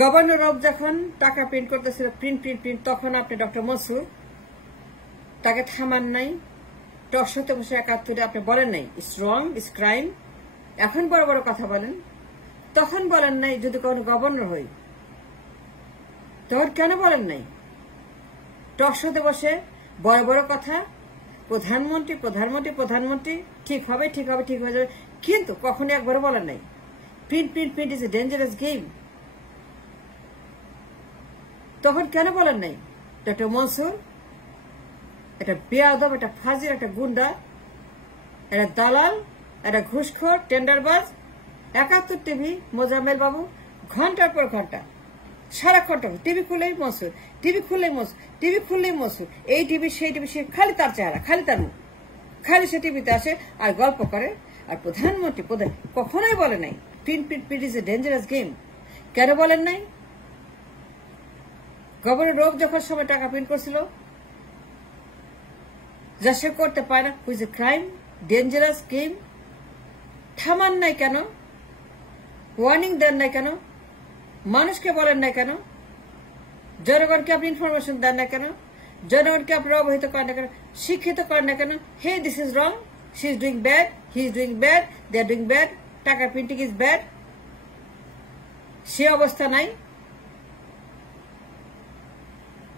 Governor of যখন টাকা print করতেছিল প্রিন্ট তখন আপনি ডক্টর মনসুর তাকে থামান নাই। টকশোতে বসে ৭১ আপনি বলেন নাই ইটস রং, ইটস ক্রাইম। এখন বড় বড় কথা বলেন, তখন বলেন নাই। যদি কোনো গভর্নর হই তখন কেন বলেন নাই? টকশোতে বসে বড় বড় কথা, প্রধানমন্ত্রী ঠিক হবে, ঠিক হয়ে যাবে, কিন্তু কখনো একবারও বলেন নাই print is a dangerous game. তখন কেন বলেন নাই ডক্টর মনসুর এটা বেয়াদব, এটা ফাজিল, একটা গুন্ডা, এটা দালাল, এটা ঘুষখোর, টেন্ডারবাজ। ৭১ টিভি মোজাম্মেল বাবু ঘন্টার পর ঘন্টা সারাক্ষণ টিভি খুললেই মনসুর, এই টিভি সেই টিভি, সে খালি তার চেহারা, খালি তার মুখ, খালি সে টিভিতে আসে আর গল্প করে। আর প্রধানমন্ত্রী কখনোই বলে নাই print is a dangerous game. কেন বলেন নাই? গভর্নর রোগ যখন সময় টাকা প্রিন্ট করছিল যা সে করতে পারে না, হুইজ এ ক্রাইম, ডেঞ্জারাস গেম, থামান নাই কেন? ওয়ার্নিং দেন নাই কেন? মানুষকে বলেন না কেন? জনগণকে আপনি ইনফরমেশন দেন না কেন? জনগণকে আপনি অবহিত করেন না কেন? শিক্ষিত করেন না কেন? Hey this is wrong, she is doing bad, he is doing bad, they are doing bad, টাকা প্রিন্টিং ইজ ব্যাড। সে অবস্থা নাই।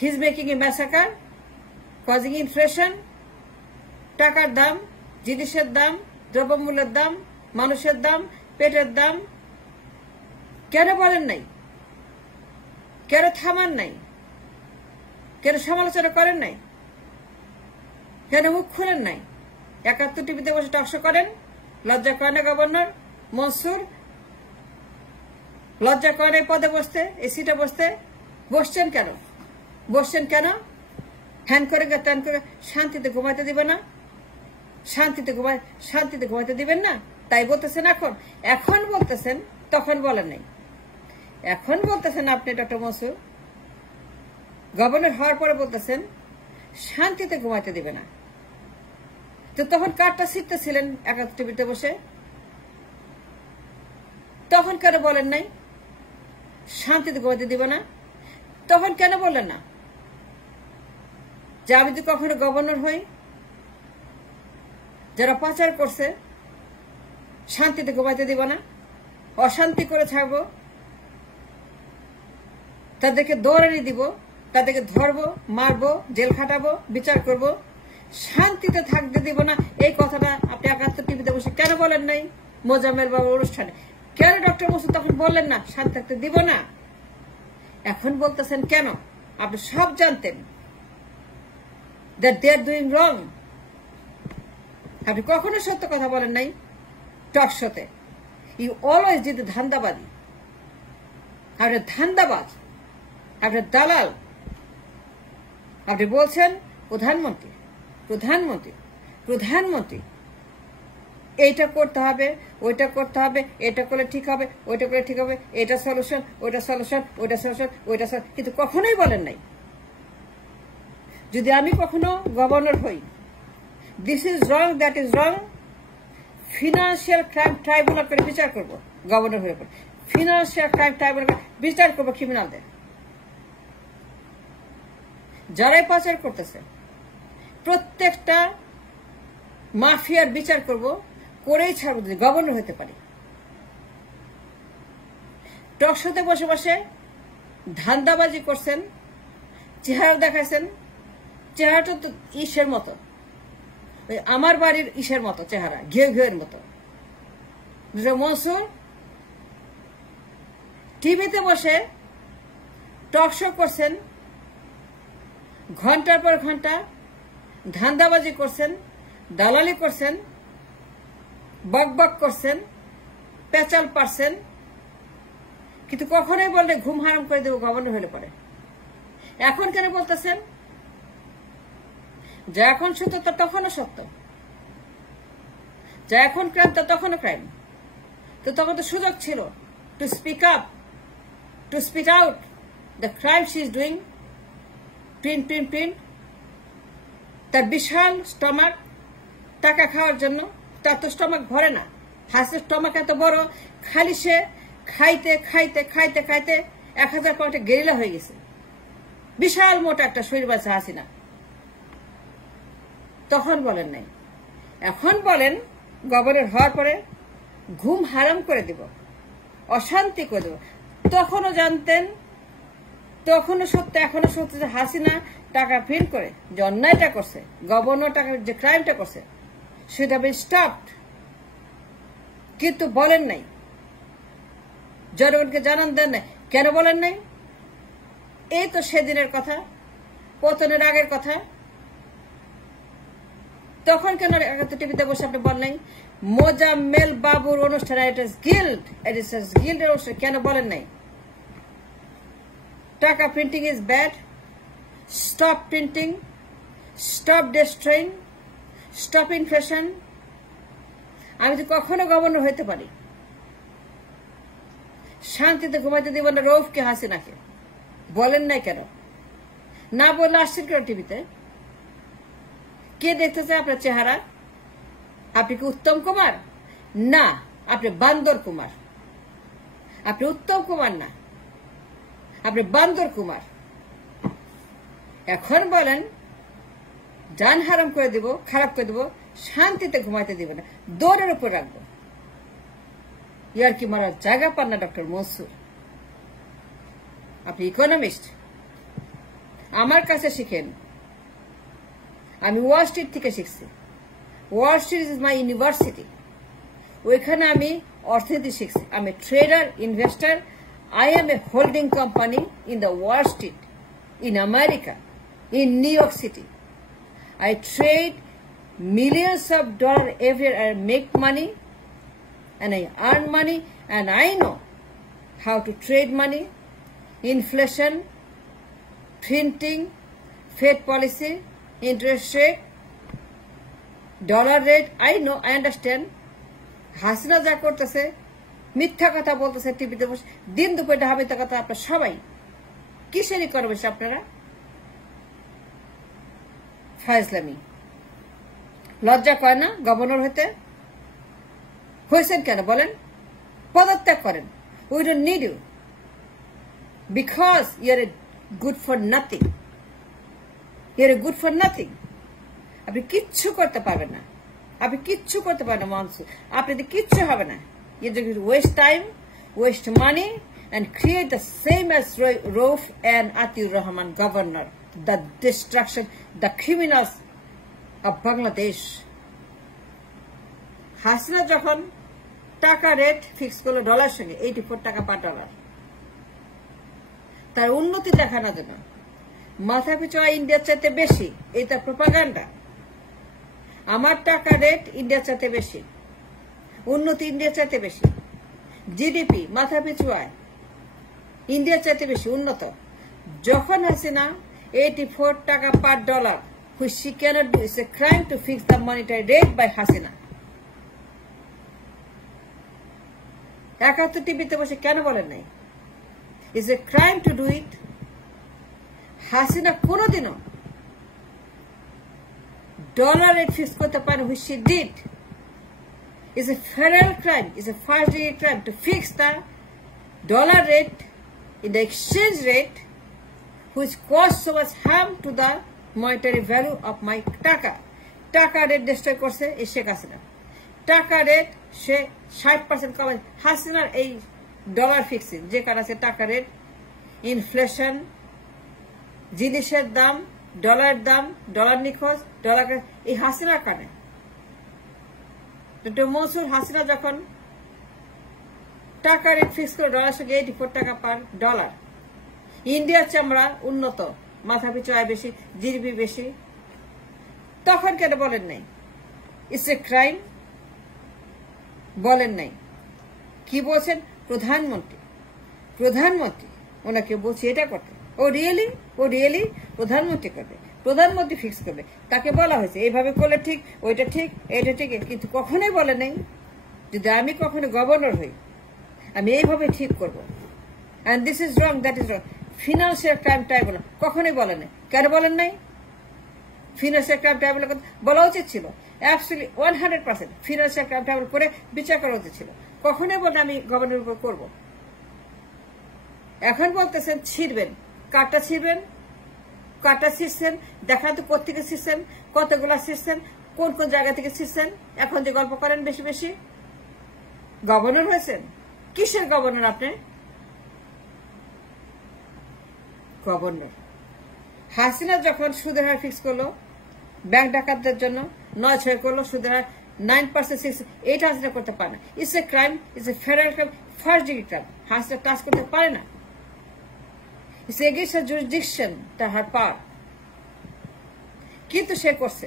He is making a massacre, causing inflation. টাকার দাম, জিনিসের দাম, দ্রব্যমূল্যের দাম, মানুষের দাম, পেটের দাম। কেন বলেন নাই? কেন থামান নাই? কেন সমালোচনা করেন নাই? কেন মুখ খুলেন নাই? ৭১ টিভিতে বসে টকশো করেন। লজ্জা করে না গভর্নর মনসুর? লজ্জা করে না পদে বসতে, এই সিটে বসতে? বসছেন কেন? হ্যান করে ত্যান করে শান্তিতে ঘুমাইতে দিবেন না? শান্তিতে ঘুমাইতে দিবেন না? তাই বলতেছেন এখন বলতেছেন, তখন বলেন নাই। এখন বলতেছেন আপনি ডক্টর মনসুর, গভর্নর হওয়ার পরে বলতেছেন শান্তিতে ঘুমাইতে দিবে না। তো তখন কারটা শিখতেছিলেন ৭১ টিভিতে বসে? তখন কেন বলেন নাই শান্তিতে ঘুমাইতে দিবে না? তখন কেন বললেন না যে আমি যদি কখনো গভর্নর হই, যারা পাচার করছে শান্তিতে ঘুমাইতে দিব না, অশান্তি করে ছাড়বো, তাদেরকে দৌড়ানি দিব, তাদেরকে ধরবো, মারবো, জেল খাটাবো, বিচার করব, শান্তিতে থাকতে দিব না? এই কথাটা আপনি ৭১ টিভিতে বসে কেন বলেন নাই? মোজাম্মেল বাবুর অনুষ্ঠানে কেন ডক্টর মনসুর তখন বললেন না শান্তি থাকতে দিব না? এখন বলতেছেন কেন? আপনি সব জানতেন that they are doing wrong। আপনি কখনো সত্য কথা বলেন নাই টক শোতে। ইউ অলওয়েজ ডিড ধান্দাবাজি। আপনি ধান্দাবাজ, আপনি দালাল। আপনি বলছেন প্রধানমন্ত্রী এইটা করতে হবে, ওইটা করতে হবে, এটা করলে ঠিক হবে, ওইটা করলে ঠিক হবে, এটা সলিউশন, ওইটা সলিউশন, কিন্তু কখনোই বলেন নাই যদি আমি কখনো গভর্নর হই, this is wrong, that is wrong, financial crime tribunal করে বিচার করবো। গভর্নর হয়ে পড়ে ফিনান্সিয়াল ক্রাইম ট্রাইব্যুনাল বিচার করবো ক্রিমিনালদের, যারাই পাচার করতেছে প্রত্যেকটা মাফিয়ার বিচার করব, করেই ছাড়বো যদি গভর্নর হতে পারি। টকশোতে বসে বসে ধান্দাবাজি করছেন, চেহারা দেখাইছেন, চেহারাটা তো ইসের মতো, ওই আমার বাড়ির ইসের মতো চেহারা, ঘেউয়ের মতো। মনসুর টিভিতে বসে টকশো করছেন, ঘন্টার পর ঘন্টা ধান্দাবাজি করছেন, দালালি করছেন, বকবক করছেন, পেঁচাল পারছেন, কিন্তু কখনোই বললে ঘুম হারাম করে দেবো গভর্নর হলে পরে। এখন কেন বলতেছেন? যা এখন সত্য তা তখনও সত্য, যা এখন ক্রাইম তা তখনও ক্রাইম। তো তখন তো সুযোগ ছিল to speak up, to speak out the crime she is doing. Print তার বিশাল স্টমাক, টাকা খাওয়ার জন্য। তার তো স্টমাক ভরে না, হাসের স্টমাক এত বড়, খালি সে খাইতে খাইতে খাইতে খাইতে 1000 পাউন্ডে গেরিলা হয়ে গেছে, বিশাল মোটা একটা শরীর বাঁচা হাসিনা। তখন বলেন নাই। এখন বলেন গভর্নর হওয়ার পরে ঘুম হারাম করে দিব, অশান্তি করে দেব। তখনও জানতেন, তখনও সত্য, এখনো সত্য যে হাসিনা টাকা প্রিন্ট করে যে অন্যায়টা করছে, গভর্নর টাকা যে ক্রাইমটা করছে, সেটা বি স্টপড। কিন্তু বলেন নাই, জনগণকে জানান দেন নাই। কেন বলেন নাই? এই তো সেদিনের কথা, পতনের আগের কথা। তখন কেন টিভিতে বসে আপনি বললেন মোজাম্মেল বাবুর অনুষ্ঠান গিল্ডের অনুষ্ঠান কেন বলেন নাই? টাকা printing is bad, stop printing, stop destroying, stop inflation. আমি যদি কখনো গভর্নর হইতে পারি, শান্তিতে ঘুমাইতে দিব না রৌফকে, হাসিনাকে। বলেন নাই কেন? না বললে আসছেন কেন টিভিতে? কে দেখতে চায় আপনার চেহারা? আপনি কি উত্তম কুমার? না, আপনি বান্দর কুমার। আপনি উত্তম কুমার না, আপনি বান্দর কুমার। এখন বলেন জান হারাম করে দিব, খারাপ করে দিব, শান্তিতে ঘুমাইতে দিবে না, দৌড়ের উপর রাখবো। ইয়ার কি মারার জায়গা পান না ডক্টর মনসুর? আপনি ইকোনমিস্ট, আমার কাছে শিখেন। আমি ওয়াল স্ট্রিট থেকে শিখছি। Wall Street is my university. ওইখানে আমি অর্থনীতি শিখছি। আমি trader, investor. I am a holding company in the Wall Street, in America, in New York City. I trade millions of dollars every year. I make money and I earn money, and I know how to trade money, inflation, printing, Fed policy, interest rate, dollar rate. I know, I understand. Hasina যা করতেছে, মিথ্যা কথা বলতেছে টিভিতে বসে, দিন দুপুরে ঢাবিতে কথা। আপনার সবাই কিসেরই করবে আপনারা? ফাজলামি। লজ্জা করে না গভর্নর হতে? হয়েছেন কেন বলেন? পদত্যাগ করেন। We don't need you, because you are a good for nothing. You are a good for nothing. আপনি কিচ্ছু করতে পারবেন না, আপনি কিচ্ছু করতে পারবেন না মনসুর। আপনি কিচ্ছু হবে না। You just waste time, waste money, and create the same as Rauf and Atiur Rahman governor, the destruction, the criminals of Bangladesh. Hasina যখন টাকা রেট ফিক্স করলো ডলার সঙ্গে 84 টাকা পার ডলার, তার উন্নতি দেখানোর জন্য মাথা পিছু ইন্ডিয়ার চাইতে বেশি, এটা প্রোপাগান্ডা। আমার টাকা রেট ইন্ডিয়ার চাইতে বেশি, উন্নতি ইন্ডিয়ার চাইতে বেশি, জিডিপি মাথা পিছু আয় ইন্ডিয়ার চাইতে বেশি উন্নত। যখন হাসিনা 84 টাকা পার dollar, which she cannot do, it's a crime to fix the monetary rate by Hasina. 71 টিভিতে বসে কেন বলেন নাই? It's a crime to do it. Hasina কোনোদিনও ডলার রেট ফিক্স করতে পারে, which she did. Is a federal crime, is a first-degree crime to fix the dollar rate in the exchange rate, which caused so much harm to the monetary value of my taka. Taka rate destroy করছে এই শেখ হাসিনা। টাকা rate সে 60% কমায়। হাসিনার এই dollar fixing যে কারণ আছে, টাকা রেট, ইনফ্লেশন, জিনিসের দাম, ডলার নিখোঁজ, ডলার, এই হাসিনার কারণে। ডক্টর মনসুর হাসিনা যখন টাকা রেট ফিক্স করে ডলার সঙ্গে 84 টাকা পার ডলার, ইন্ডিয়ার চামড়া উন্নত, মাথা পিছু আয় বেশি, জিডিপি বেশি, তখন কেন বলেন নাই ইটস এ ক্রাইম? বলেন নাই। কি বলছেন? প্রধানমন্ত্রী ওনাকে বলছে এটা করতে। ও রিয়েলি প্রধানমন্ত্রী করবে, প্রধানমন্ত্রী ফিক্স করবে। তাকে বলা হয়েছে এইভাবে করলে ঠিক, ওইটা ঠিক, এটা ঠিক, কিন্তু কখনোই বলে নেই যদি আমি কখনো গভর্নর হই আমি এইভাবে ঠিক করবো, and this is wrong, that is wrong. Financial crime tribunal কখনোই বলেন নাই। কেন বলেন নাই? ফিনান্সিয়াল ক্রাইম ট্রাইব্যুনাল বলা উচিত ছিল, অ্যাবসলিউটলি 100% ফিনান্সিয়াল ক্রাইম ট্রাইব্যুনাল করে বিচার করা উচিত ছিল। কখনোই বলে আমি গভর্নরের উপর করবো। এখন বলতেছেন ছিড়বেন। কাটা ছিড়বেন, কাটা ছিঁড়ছেন, দেখান তো কোথেকে ছিঁড়ছেন, কতগুলা ছিঁড়ছেন, কোন কোন জায়গা থেকে ছিঁড়ছেন। এখন যে গল্প করেন বেশি বেশি, গভর্নর হয়েছেন। কিসের গভর্নর আপনি? গভর্নর। হাসিনা যখন সুদের হার ফিক্স করলো ব্যাংক ডাকাতদের জন্য, 9-6 করলো সুদের হার 9%, 6, 8 হাসিনা করতে পারে না। It's a crime, it's a federal crime, first degree crime. Hasina touch করতে পারে না। ইটস এগেইনস্ট হার জুরিসডিকশন, তার পাওয়ার। কিন্তু সে করছে।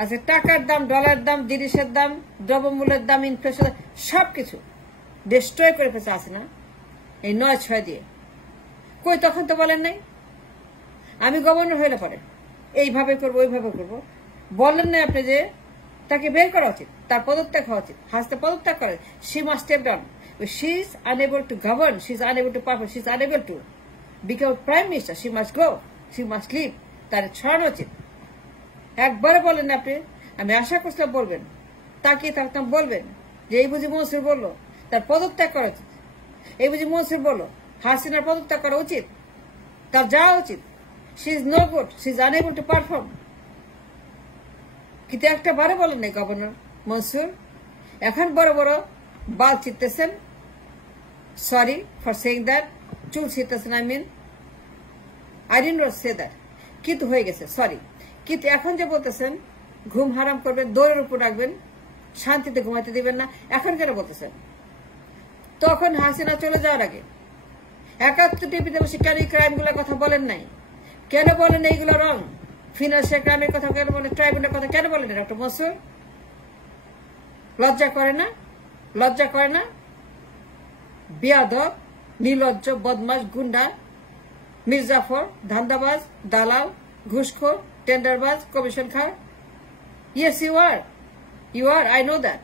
আচ্ছা, টাকার দাম, ডলার দাম, জিনিসের দাম, দ্রব্যমূল্যের দাম, ইনফ্লেশন, সবকিছু ডিস্ট্রয় করে ফেলছে হাসিনা এই 9-6 দিয়ে। কই তখন তো বলেন নাই আমি গভর্নর হইলে পরে এইভাবে করবো, ওইভাবে করবো। বললেন না আপনি যে তাকে বের করা উচিত, তার পদত্যাগ হওয়া উচিত। হাসতে পদত্যাগ করে, she must step down. She is unable to govern, she is unable to perform, she is unable to become prime minister. She must go, she must leave. তার ছড়ানো উচিত। একবারে বলেন না আপনি, আমি আশা করছিলাম বলবেন। তাকিয়ে থাকতাম বলবেন যে এই বুঝি মনসুর বললো তার পদত্যাগ করা উচিত, এই বুঝি মনসুর বললো হাসিনার পদত্যাগ করা উচিত, তার যাওয়া উচিত। She is no good, she is unable to perform. কিন্তু একটা বারে বলেন নাই গভর্নর মনসুর। এখন বড় বড় বাল ছিটতেছেন। Sorry for saying that. চুল ছিটতেছেন, I mean I didn't not say that. কিন্তু হয়ে গেছে, সরি। কিন্তু এখন যে বলতেছেন ঘুম হারাম করবেন, দৌড়ের উপর রাখবেন, শান্তিতে ঘুমাইতে দিবেন না, এখন কেন বলতেছেন? তখন হাসিনা চলে যাওয়ার আগে 71 টিভিতে বসে কেন এই ক্রাইম গুলোর কথা বলেন নাই? কেন বলেন এইগুলো রং? ফিনান্সিয়াল ক্রাইমের কথা কেন বলেন? ট্রাইব্যুনালের কথা কেন বলেন? ডক্টর মনসুর লজ্জা করে না? লজ্জা করে না? বেয়াদব, নির্লজ্জ, বদমাশ, গুন্ডা, মির্জাফর, ধান্দাবাজ, দালাল, ঘুষখোর, টেন্ডারবাজ, কমিশন খার। Yes, you are. You are. I know that.